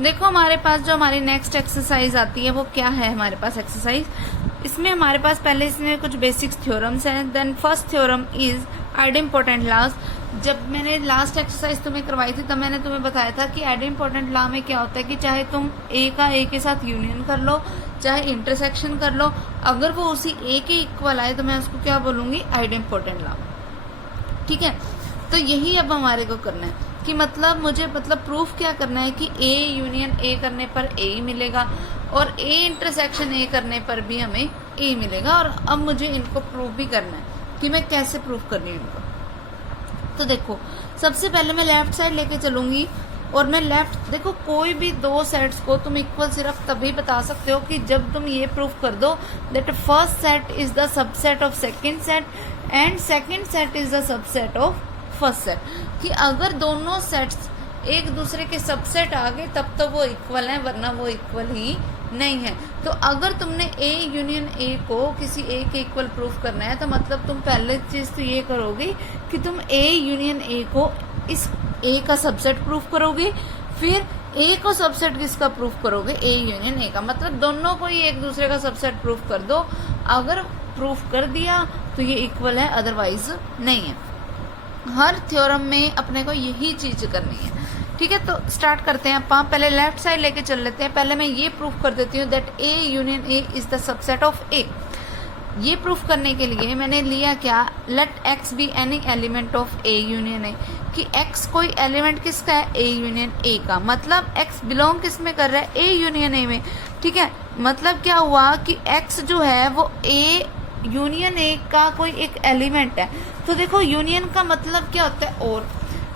देखो हमारे पास जो हमारी नेक्स्ट एक्सरसाइज आती है वो क्या है हमारे पास एक्सरसाइज, इसमें हमारे पास पहले इसमें कुछ बेसिक थ्योरम्स हैं। Then first theorem is idempotent laws. जब मैंने लास्ट एक्सरसाइज तुम्हें करवाई थी तब मैंने तुम्हें बताया था कि आइडेम्पोर्टेंट लॉ में क्या होता है कि चाहे तुम ए का ए के साथ यूनियन कर लो, चाहे इंटरसेक्शन कर लो, अगर वो उसी ए के इक्वल आए तो मैं उसको क्या बोलूंगी, आइडेम्पोर्टेंट लॉ। ठीक है, तो यही अब हमारे को करना है कि मतलब मुझे प्रूफ क्या करना है कि ए यूनियन ए करने पर ए ही मिलेगा और ए इंटरसेक्शन ए करने पर भी हमें ए मिलेगा। और अब मुझे इनको प्रूफ भी करना है कि मैं कैसे प्रूफ कर रही हूँ इनको। तो देखो सबसे पहले मैं लेफ्ट साइड लेके चलूंगी और मैं लेफ्ट, देखो कोई भी दो सेट्स को तुम इक्वल सिर्फ तभी बता सकते हो कि जब तुम ये प्रूफ कर दो that first set is the subset of second set and second set is the subset of first set, कि अगर दोनों सेट्स एक दूसरे के सबसेट आ गए तब तो वो इक्वल है, वरना वो इक्वल ही नहीं है। तो अगर तुमने ए यूनियन ए को किसी ए के इक्वल प्रूफ करना है तो मतलब तुम पहले चीज तो ये करोगे कि तुम ए यूनियन ए को इस ए का सबसेट प्रूफ करोगे, फिर ए को सबसेट किसका प्रूफ करोगे, ए यूनियन ए का। मतलब दोनों को ही एक दूसरे का सबसेट प्रूफ कर दो, अगर प्रूफ कर दिया तो ये इक्वल है, अदरवाइज नहीं है। हर थ्योरम में अपने को यही चीज करनी है। ठीक है, तो स्टार्ट करते हैं अपन। पहले लेफ्ट साइड लेके चल लेते हैं। पहले मैं ये प्रूफ कर देती हूँ that A union A is the subset of A. ये प्रूफ करने के लिए मैंने लिया क्या, let X be any element of A union A, कि एक्स कोई एलिमेंट किसका है, ए यूनियन ए का। मतलब एक्स बिलोंग किस में कर रहा है, ए यूनियन ए में। ठीक है, मतलब क्या हुआ कि एक्स जो है वो ए यूनियन ए का कोई एक एलिमेंट है। तो देखो यूनियन का मतलब क्या होता है, और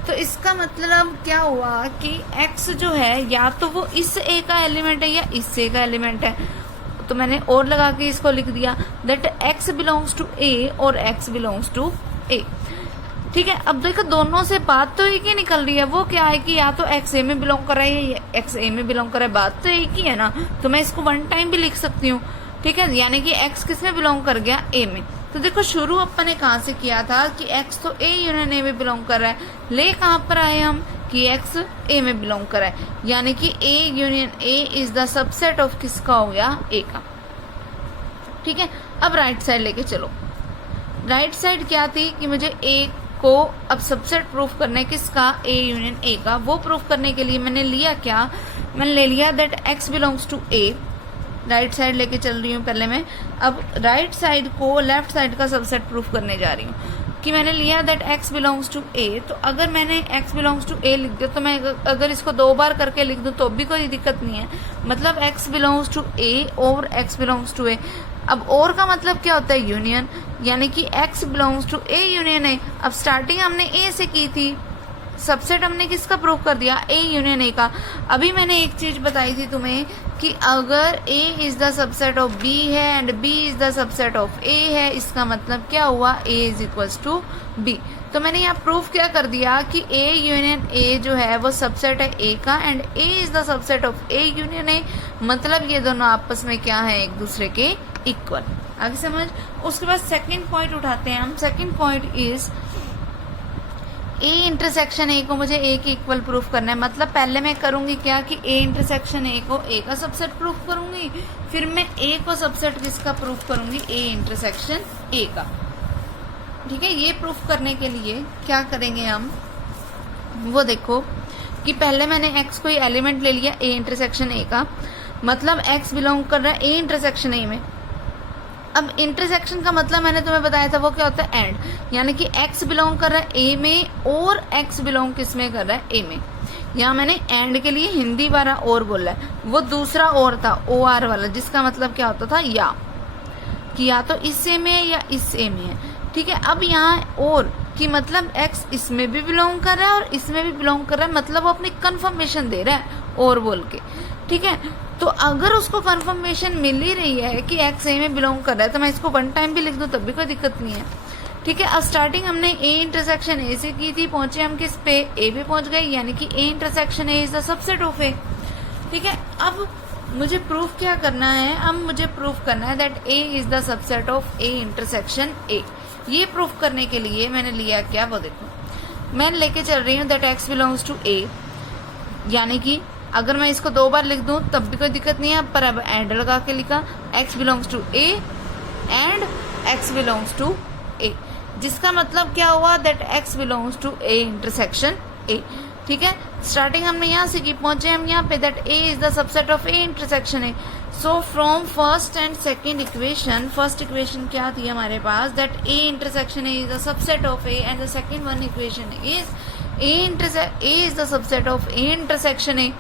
तो इसका मतलब क्या हुआ कि x जो है या तो वो इस a का एलिमेंट है या इस a का एलिमेंट है। तो मैंने और लगा के इसको लिख दिया that x belongs to a और x बिलोंग्स टू a। ठीक है, अब देखो दोनों से बात तो एक ही निकल रही है, वो क्या है कि या तो x a में बिलोंग कर रहा है या x a में बिलोंग कर रहा है, बात तो एक ही है ना। तो मैं इसको वन टाइम भी लिख सकती हूँ। ठीक है, यानी कि x किस में बिलोंग कर गया, a में। तो देखो शुरू अपन ने कहाँ से किया था कि x तो a यूनियन a में बिलोंग कर रहा है, ले कहाँ पर आए हम कि x a में बिलोंग कर रहा है, यानी कि a union a is the subset of किसका हो गया, a का। ठीक है, अब राइट साइड लेके चलो। राइट साइड क्या थी कि मुझे a को अब सबसेट प्रूफ करना है किसका, a यूनियन a का। वो प्रूफ करने के लिए मैंने लिया क्या, मैंने ले लिया that x belongs to a। Right side लेके चल रही हूँ पहले मैं। अब राइट साइड को लेफ्ट साइड का सबसेट प्रूफ करने जा रही हूँ कि मैंने लिया that x belongs to a। तो अगर मैंने x बिलोंग्स टू a लिख दिया तो मैं अगर इसको दो बार करके लिख दूँ तो भी कोई दिक्कत नहीं है। मतलब x बिलोंग्स टू a और x बिलोंग्स टू a। अब और का मतलब क्या होता है, यूनियन, यानी कि x belongs to a union a। अब स्टार्टिंग हमने a से की थी, सबसेट हमने किसका प्रूफ कर दिया, ए यूनियन ए का। अभी मैंने एक चीज बताई थी तुम्हें कि अगर A is the subset of B है and B is the subset of A है, इसका मतलब क्या हुआ, A is equals to B. तो मैंने यहाँ प्रूफ क्या कर दिया कि ए यूनियन ए जो है वो सबसेट है ए का and A is the subset of A union ए। मतलब ये दोनों आपस में क्या है, एक दूसरे के इक्वल। आगे समझ। उसके बाद सेकेंड पॉइंट उठाते हैं हम। Second point is a intersection ए को मुझे ए के इक्वल प्रूफ करना है। मतलब पहले मैं करूंगी क्या कि ए इंटरसेक्शन ए को ए का सबसेट प्रूफ करूंगी, फिर मैं ए को सबसेट किसका प्रूफ करूंगी, ए इंटरसेक्शन ए का। ठीक है, ये प्रूफ करने के लिए क्या करेंगे हम, वो देखो कि पहले मैंने x कोई एलिमेंट ले लिया ए इंटरसेक्शन ए का, मतलब x बिलोंग कर रहा है ए इंटरसेक्शन ए में। अब इंटरसेक्शन का मतलब मैंने तुम्हें बताया था वो क्या होता है, एंड, यानी कि x बिलोंग कर रहा है a में और x बिलोंग किस में कर रहा है, a में। यहाँ मैंने एंड के लिए हिंदी वाला और बोला है, वो दूसरा और था OR वाला, जिसका मतलब क्या होता था या, कि या तो इस a में है या इस a में है। ठीक है, अब यहाँ और कि मतलब x इसमें भी बिलोंग कर रहा है और इसमें भी बिलोंग कर रहा है, मतलब वो अपनी कंफर्मेशन दे रहा है और बोल के। ठीक है, तो अगर उसको कंफर्मेशन मिल ही रही है कि x a में बिलोंग कर रहा है तो मैं इसको वन टाइम भी लिख दूं तब भी कोई दिक्कत नहीं है। ठीक है, अब स्टार्टिंग हमने ए इंटरसेक्शन ए से की थी, पहुंचे हम किस पे, ए पे पहुंच गए, यानी कि A intersection A is the subset of A. ठीक है, अब मुझे प्रूफ क्या करना है, अब मुझे प्रूफ करना है that A is the subset of A intersection ए। ये प्रूफ करने के लिए मैंने लिया क्या, वो देखो मैं लेके चल रही हूँ that x belongs to a, यानी कि अगर मैं इसको 2 बार लिख दूं तब भी कोई दिक्कत नहीं है, पर अब एंड लगा के लिखा x belongs to a and x belongs to a, जिसका मतलब क्या हुआ that x belongs to a intersection a। ठीक है, स्टार्टिंग हमने यहाँ से की, पहुंचे हम यहाँ पे that a is the subset of a intersection a। So from first and second equation, first equation क्या थी हमारे पास that a intersection a is the subset of a, and the second one equation is a is the subset of a intersection a।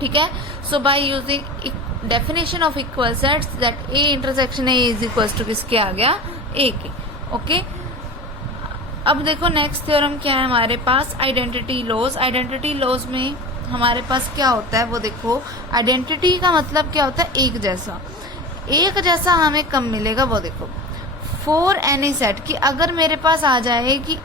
ठीक है, so by using definition of equal sets that a intersection a is equals to किसके आ गया, a के। Okay, अब देखो next theorem क्या है हमारे पास, आइडेंटिटी लॉज। आइडेंटिटी लॉज में हमारे पास क्या होता है वो देखो, आइडेंटिटी का मतलब क्या होता है, एक जैसा। एक जैसा हमें कब मिलेगा वो देखो, फॉर एनी सेट, कि अगर मेरे पास आ जाए कि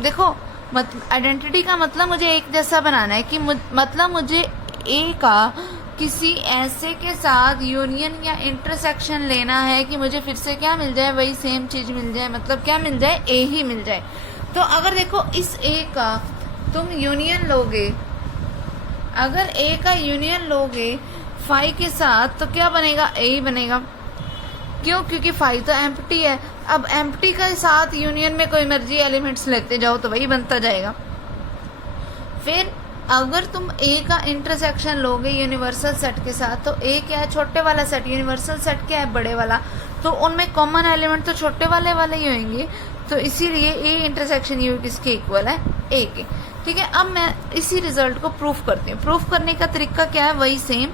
देखो आइडेंटिटी का मतलब मुझे एक जैसा बनाना है, कि मतलब मुझे ए का किसी ऐसे के साथ यूनियन या इंटरसेक्शन लेना है कि मुझे फिर से क्या मिल जाए, वही सेम चीज मिल जाए, मतलब क्या मिल जाए, ए ही मिल जाए। तो अगर देखो इस ए का तुम यूनियन लोगे, अगर ए का यूनियन लोगे फाई के साथ तो क्या बनेगा, ए ही बनेगा। क्यों, क्योंकि फाई तो एम्प्टी है। अब एम्प्टी के साथ यूनियन में कोई मर्जी एलिमेंट्स लेते जाओ तो वही बनता जाएगा। फिर अगर तुम ए का इंटरसेक्शन लोगे यूनिवर्सल सेट के साथ, तो ए क्या है, छोटे वाला सेट, यूनिवर्सल सेट क्या है, बड़े वाला, तो उनमें कॉमन एलिमेंट तो छोटे वाले ही होंगे, तो इसीलिए ए इंटरसेक्शन यू किसके इक्वल है, ए के। ठीक है, अब मैं इसी रिजल्ट को प्रूफ करती हूँ। प्रूफ करने का तरीका क्या है, वही सेम,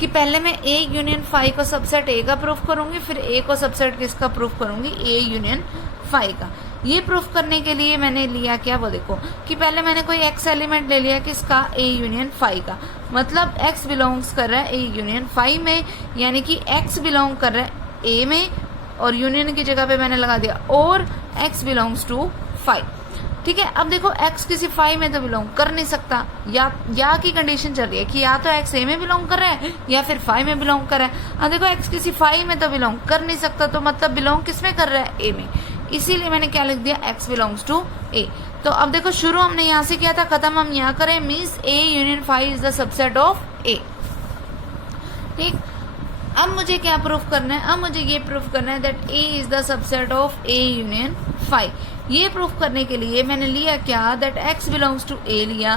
कि पहले मैं ए यूनियन फाई को सबसेट ए का प्रूफ करूंगी, फिर ए को सबसेट किसका प्रूफ करूंगी, ए यूनियन फाई का। ये प्रूफ करने के लिए मैंने लिया क्या वो देखो, कि पहले मैंने कोई एक्स एलिमेंट ले लिया किसका, ए यूनियन फाई का, मतलब एक्स बिलोंग्स कर रहा है ए यूनियन फाई में, यानी कि एक्स बिलोंग कर रहा है ए में, और यूनियन की जगह पे मैंने लगा दिया और एक्स बिलोंग्स टू फाई। ठीक है, अब देखो x किसी फाई में तो बिलोंग कर नहीं सकता, या की कंडीशन चल रही है कि या तो x a में बिलोंग कर रहा है या फिर फाई में बिलोंग कर रहा है। अब देखो x किसी फाई में तो बिलोंग कर नहीं सकता, तो मतलब बिलोंग किस में कर रहा है, a में, इसीलिए मैंने क्या लिख दिया, x बिलोंग्स टू a। तो अब देखो शुरू हमने यहाँ से किया था, खत्म हम यहाँ करें, means a union phi is the subset of a। ठीक, अब मुझे क्या प्रूफ करना है, अब मुझे ये प्रूफ करना है that a is the subset of a union phi. ये प्रूफ करने के लिए मैंने लिया क्या, that x belongs to a लिया।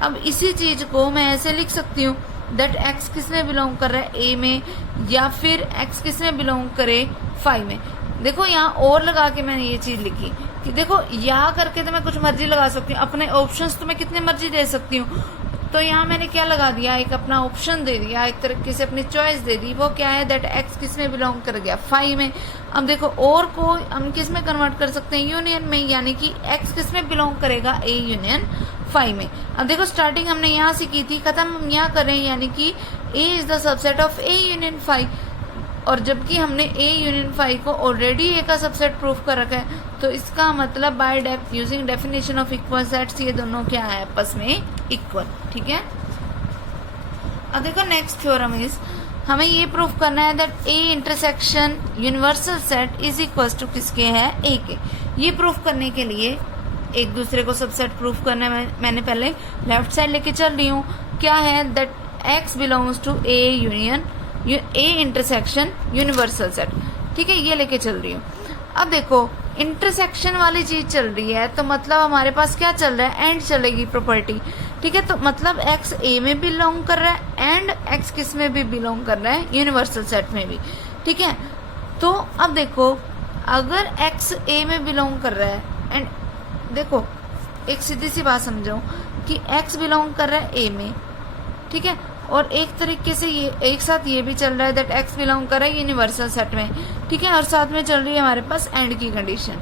अब इसी चीज को मैं ऐसे लिख सकती हूँ दैट x किस में बिलोंग कर रहा है, a में, या फिर x किस में बिलोंग करे, फाई में। देखो यहाँ और लगा के मैंने ये चीज लिखी कि देखो यहाँ करके तो मैं कुछ मर्जी लगा सकती हूँ, अपने ऑप्शंस तो मैं कितने मर्जी दे सकती हूँ। तो यहाँ मैंने क्या लगा दिया, एक अपना ऑप्शन दे दिया, एक तरीके से अपनी चॉइस दे दी। वो क्या है दैट x किस में बिलोंग कर गया, फाई में। अब देखो और को हम किस में कन्वर्ट कर सकते हैं, यूनियन में, यानी कि x किस में बिलोंग करेगा, a यूनियन फाई में। अब देखो स्टार्टिंग हमने यहाँ से की थी, खत्म हम यहाँ करें, यानी कि a is the subset of a union phi, और जबकि हमने a यूनियन फाई को ऑलरेडी a का सबसेट प्रूफ कर रखा है, तो इसका मतलब by using definition of equal sets ये दोनों क्या है, आपस में इक्वल। ठीक है, अब देखो नेक्स्ट थ्योरम इज, हमें ये प्रूफ करना है that a intersection universal set is equal to किसके है, a के। ये प्रूफ करने के लिए एक दूसरे को सबसेट प्रूफ करना है, मैंने पहले लेफ्ट साइड लेके चल रही हूँ, क्या है that x belongs to a union a intersection universal set. ठीक है, ये लेके चल रही हूँ। अब देखो इंटरसेक्शन वाली चीज चल रही है, तो मतलब हमारे पास क्या चल रहा है, एंड चलेगी प्रॉपर्टी। ठीक है, तो मतलब x a में बिलोंग कर रहा है एंड x किस में भी बिलोंग कर रहा है, यूनिवर्सल सेट में भी। ठीक है, तो अब देखो अगर x a में बिलोंग कर रहा है, एंड देखो एक सीधी सी बात समझो कि x बिलोंग कर रहा है a में, ठीक है, और एक तरीके से ये एक साथ ये भी चल रहा है दैट x बिलोंग कर रहा है यूनिवर्सल सेट में। ठीक है, और साथ में चल रही है हमारे पास एंड की कंडीशन।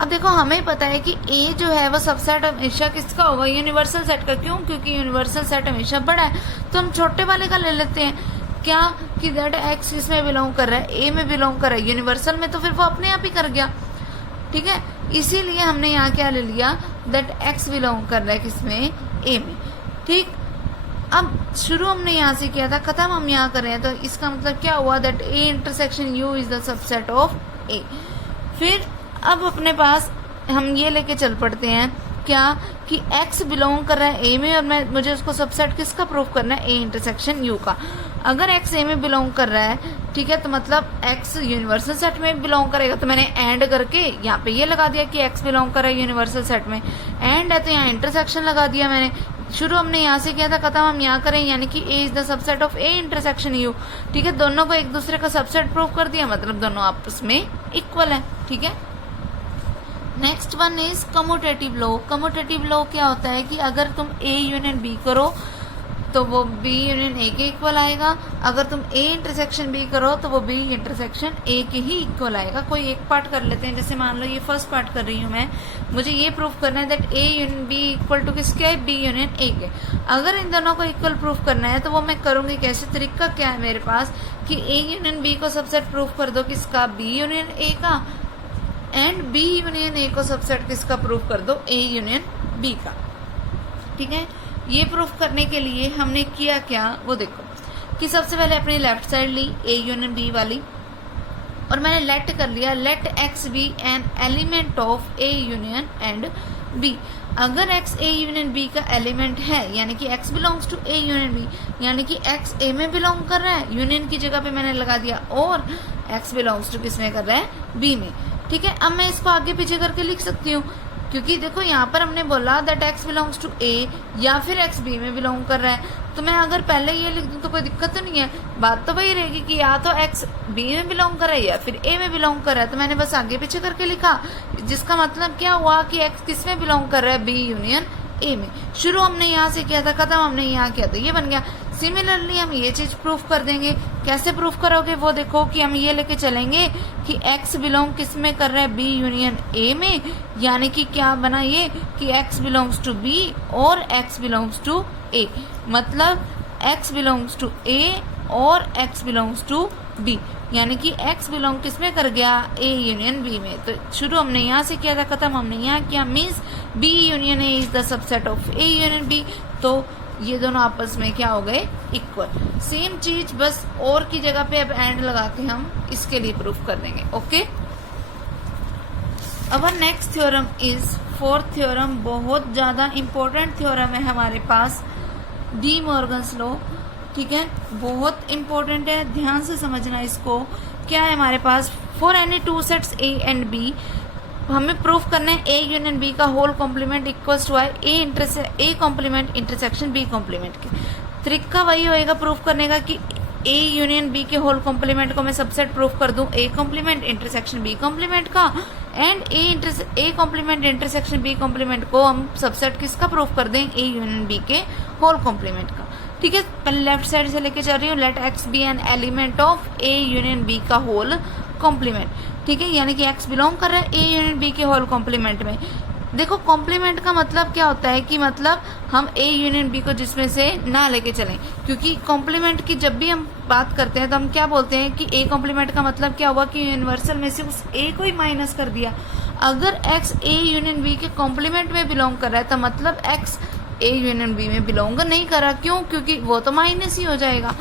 अब देखो हमें पता है कि a जो है वो सबसेट हमेशा किसका होगा, यूनिवर्सल सेट का। क्यों, क्योंकि यूनिवर्सल सेट हमेशा बड़ा है, तो हम छोटे वाले का ले लेते हैं, क्या कि दैट x किस में बिलोंग कर रहा है, a में बिलोंग कर रहा है, यूनिवर्सल में, तो फिर वो अपने आप ही कर गया। ठीक है, इसीलिए हमने यहाँ क्या ले लिया दैट x बिलोंग कर रहा है किसमें, a में। ठीक, अब शुरू हमने यहाँ से किया था, खत्म हम यहाँ कर रहे हैं, तो इसका मतलब क्या हुआ that a intersection u is the subset of a। फिर अब अपने पास हम ये लेके चल पड़ते हैं क्या कि x बिलोंग कर रहा है a में और मुझे उसको सबसेट किसका प्रूफ करना है, a इंटरसेक्शन u का। अगर x a में बिलोंग कर रहा है, ठीक है, तो मतलब x यूनिवर्सल सेट में बिलोंग करेगा। तो मैंने एंड करके यहाँ पे ये लगा दिया कि x बिलोंग कर रहा है यूनिवर्सल सेट में, एंड है तो यहाँ इंटरसेक्शन लगा दिया मैंने। शुरू हमने यहाँ से किया था, खत्म हम यहाँ करें, यानी कि a is the subset of a intersection u। ठीक है, दोनों को एक दूसरे का सबसेट प्रूव कर दिया, मतलब दोनों आपस में इक्वल है। ठीक है, next one is commutative law. Commutative law क्या होता है कि अगर तुम a यूनियन b करो तो वो b यूनियन a के इक्वल आएगा, अगर तुम a इंटरसेक्शन b करो तो वो b इंटरसेक्शन a के ही इक्वल आएगा। कोई एक पार्ट कर लेते हैं, जैसे मान लो ये फर्स्ट पार्ट कर रही हूँ मैं, मुझे ये प्रूफ करना है that a union b equal to किसके है, b यूनियन a के। अगर इन दोनों को इक्वल प्रूफ करना है तो वो मैं करूँगी कैसे, तरीका क्या है मेरे पास कि a यूनियन b को सबसेट प्रूफ कर दो किसका, b यूनियन a का, एंड b यूनियन a को सबसेट किसका प्रूफ कर दो, a यूनियन b का। ठीक है, ये प्रूफ करने के लिए हमने किया क्या वो देखो कि सबसे पहले अपनी लेफ्ट साइड ली a यूनियन b वाली, और मैंने लेट कर लिया let x be an element of a union and b। अगर x a यूनियन b का एलिमेंट है, यानी कि x belongs to a union b, यानी कि x a में बिलोंग कर रहा है, यूनियन की जगह पे मैंने लगा दिया, और x बिलोंग्स टू किस में कर रहा है, b में। ठीक है, अब मैं इसको आगे पीछे करके लिख सकती हूँ, क्योंकि देखो यहाँ पर हमने बोला that x belongs to a या फिर x b में बिलोंग कर रहा है। तो मैं अगर पहले ये लिख दूँ तो कोई दिक्कत तो नहीं है, बात तो वही रहेगी कि या तो x b में बिलोंग कर रहा है या फिर a में बिलोंग कर रहा है। तो मैंने बस आगे पीछे करके लिखा, जिसका मतलब क्या हुआ कि x किस में बिलोंग कर रहा है, b यूनियन a में। शुरू हमने यहाँ से किया था, खत्म हमने यहाँ किया, तो ये बन गया। सिमिलरली हम ये चीज प्रूफ कर देंगे। कैसे प्रूफ करोगे वो देखो कि हम ये लेके चलेंगे कि x बिलोंग किस में कर रहा है, b यूनियन a में, यानी कि क्या बना ये कि x बिलोंग्स टू b और x बिलोंग्स टू a, मतलब x बिलोंग्स टू a और x बिलोंग्स टू b, यानी कि x बिलोंग किस में कर गया, a यूनियन b में। तो शुरू हमने यहाँ से किया था, खत्म हमने यहाँ किया, means b union a is the subset of a union b। तो ये दोनों आपस में क्या हो गए, इक्वल। सेम चीज बस और की जगह पे अब एंड लगा के हम इसके लिए प्रूफ कर देंगे। Okay, our next theorem is fourth theorem, बहुत ज्यादा इंपॉर्टेंट थ्योरम है हमारे पास, डी मॉर्गन्स लॉ। ठीक है, बहुत इंपॉर्टेंट है, ध्यान से समझना इसको। क्या है हमारे पास, for any two sets a and b, हमें प्रूफ करना है a यूनियन b का whole complement equals to a complement intersection b complement के। तरीका वही होएगा प्रूफ करने का कि a यूनियन b के होल कॉम्प्लीमेंट को मैं सबसेट प्रूफ कर दूं a complement intersection b complement का, and a complement intersection b complement को हम सबसेट किसका प्रूफ कर दें, a यूनियन b के होल कॉम्प्लीमेंट का। ठीक है, पहले लेफ्ट साइड से लेके चल रही हूँ, let x be an element of a union b का होल कॉम्प्लीमेंट। ठीक है, यानी कि x बिलोंग कर रहा है a यूनियन b के होल कॉम्प्लीमेंट में। देखो कॉम्प्लीमेंट का मतलब क्या होता है कि मतलब हम a यूनियन b को जिसमें से ना लेके चलें, क्योंकि कॉम्प्लीमेंट की जब भी हम बात करते हैं तो हम क्या बोलते हैं कि a कॉम्प्लीमेंट का मतलब क्या हुआ कि यूनिवर्सल में से उस a को ही माइनस कर दिया। अगर x a यूनियन b के कॉम्प्लीमेंट में बिलोंग कर रहा है तो मतलब x a यूनियन b में बिलोंग नहीं कर रहा, क्यों, क्योंकि वो तो माइनस ही हो जाएगा।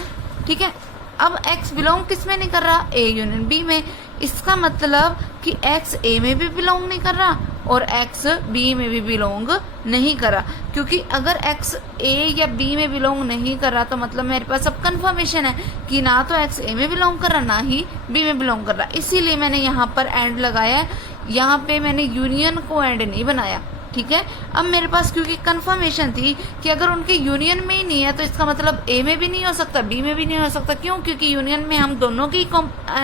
ठीक है, अब x बिलोंग किस में नहीं कर रहा, a यूनियन b में। इसका मतलब कि x a में भी बिलोंग नहीं कर रहा और x b में भी बिलोंग नहीं कर रहा, क्योंकि अगर x a या b में बिलोंग नहीं कर रहा तो मतलब मेरे पास अब कंफर्मेशन है कि ना तो x a में बिलोंग कर रहा ना ही b में बिलोंग कर रहा। इसीलिए मैंने यहाँ पर एंड लगाया है, यहाँ पे मैंने यूनियन को एंड नहीं बनाया। ठीक है, अब मेरे पास क्योंकि कंफर्मेशन थी कि अगर उनके यूनियन में ही नहीं है तो इसका मतलब a में भी नहीं हो सकता, b में भी नहीं हो सकता, क्यों, क्योंकि यूनियन में हम दोनों की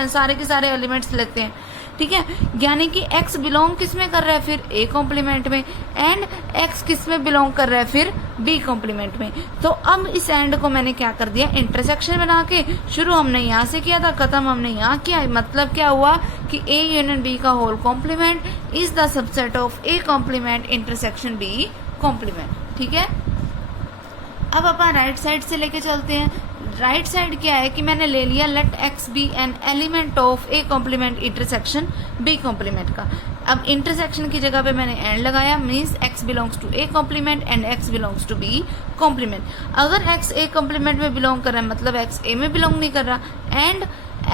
सारे के सारे एलिमेंट्स लेते हैं। ठीक है, यानी कि x बिलोंग किस में कर रहा है फिर a कॉम्प्लीमेंट में, एंड x किस में बिलोंग कर रहा है फिर b कॉम्प्लीमेंट में। तो अब इस एंड को मैंने क्या कर दिया, इंटरसेक्शन बना के, शुरू हमने यहाँ से किया था, खत्म हमने यहाँ किया। मतलब क्या हुआ कि a यूनियन b का whole complement is the subset of a complement intersection b complement. ठीक है, अब अपन राइट साइड से लेके चलते हैं। राइट साइड क्या है कि मैंने ले लिया let x be an element of a complement intersection b complement का। अब इंटरसेक्शन की जगह पे मैंने एंड लगाया, means x belongs to a complement and x belongs to b complement. अगर x a कॉम्प्लीमेंट में बिलोंग कर रहा है मतलब x a में बिलोंग नहीं कर रहा, एंड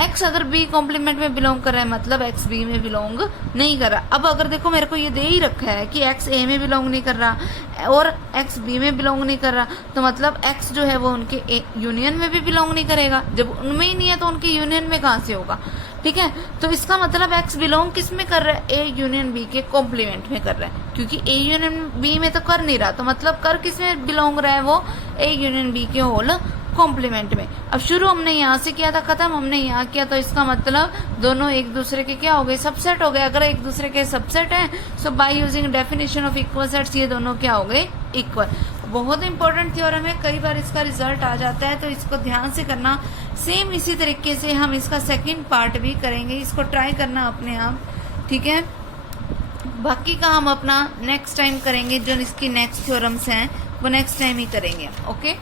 एक्स अगर बी कॉम्प्लीमेंट में बिलोंग कर रहा है मतलब एक्स बी में बिलोंग नहीं कर रहा। अब अगर देखो मेरे को ये दे ही रखा है कि एक्स ए में बिलोंग नहीं कर रहा और एक्स बी में बिलोंग नहीं कर रहा, तो मतलब एक्स जो है वो उनके यूनियन में भी बिलोंग नहीं करेगा। जब उनमें ही नहीं है तो उनके यूनियन में कहाँ से होगा, ठीक है। तो इसका मतलब एक्स बिलोंग किस में कर रहा है, ए यूनियन बी के कॉम्प्लीमेंट में कर रहा है, क्योंकि ए यूनियन बी में तो कर नहीं रहा, तो मतलब कर किस में बिलोंग रहा है, वो ए यूनियन बी के होल कॉम्प्लीमेंट में। अब शुरू हमने यहाँ से किया था, खत्म हमने यहाँ किया, तो इसका मतलब दोनों एक दूसरे के क्या हो गए, सबसेट हो गए। अगर एक दूसरे के सबसेट है so by using definition of equal sets ये दोनों क्या हो गए, इक्वल। बहुत इंपॉर्टेंट थ्योरम है, कई बार इसका रिजल्ट आ जाता है, तो इसको ध्यान से करना। सेम इसी तरीके से हम इसका सेकंड पार्ट भी करेंगे, इसको ट्राई करना अपने आप, ठीक है। बाकी का हम अपना नेक्स्ट टाइम करेंगे, जो इसकी नेक्स्ट थ्योरम्स हैं वो नेक्स्ट टाइम ही करेंगे, ओके।